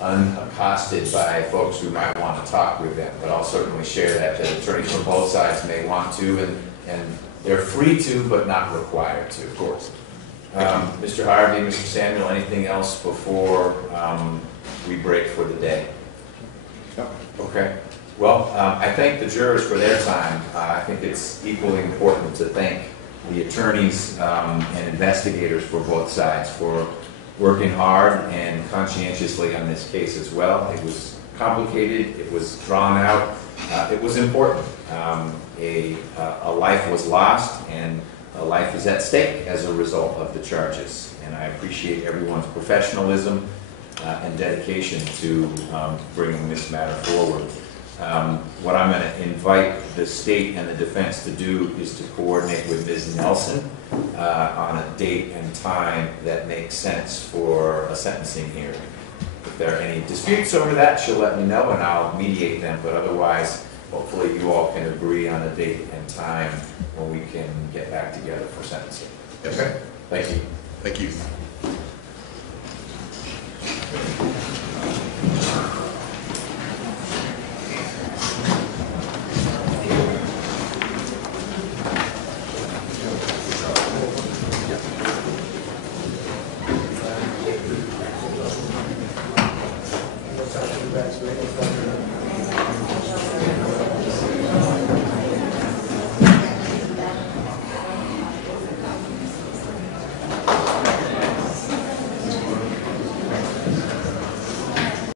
unaccosted by folks who might want to talk with them. But I'll certainly share that attorneys from both sides may want to, and they're free to, but not required to. Of course. Mr. Harvey, Mr. Samuel, anything else before we break for the day? No. Okay. Well, I thank the jurors for their time. I think it's equally important to thank the attorneys and investigators for both sides for working hard and conscientiously on this case as well. It was complicated, it was drawn out, it was important. A life was lost and a life is at stake as a result of the charges. And I appreciate everyone's professionalism and dedication to bringing this matter forward. What I'm going to invite the state and the defense to do is to coordinate with Ms. Nelson on a date and time that makes sense for a sentencing hearing. If there are any disputes over that, she'll let me know and I'll mediate them, but otherwise, hopefully you all can agree on a date and time when we can get back together for sentencing. Yes. Okay? Thank you. Thank you.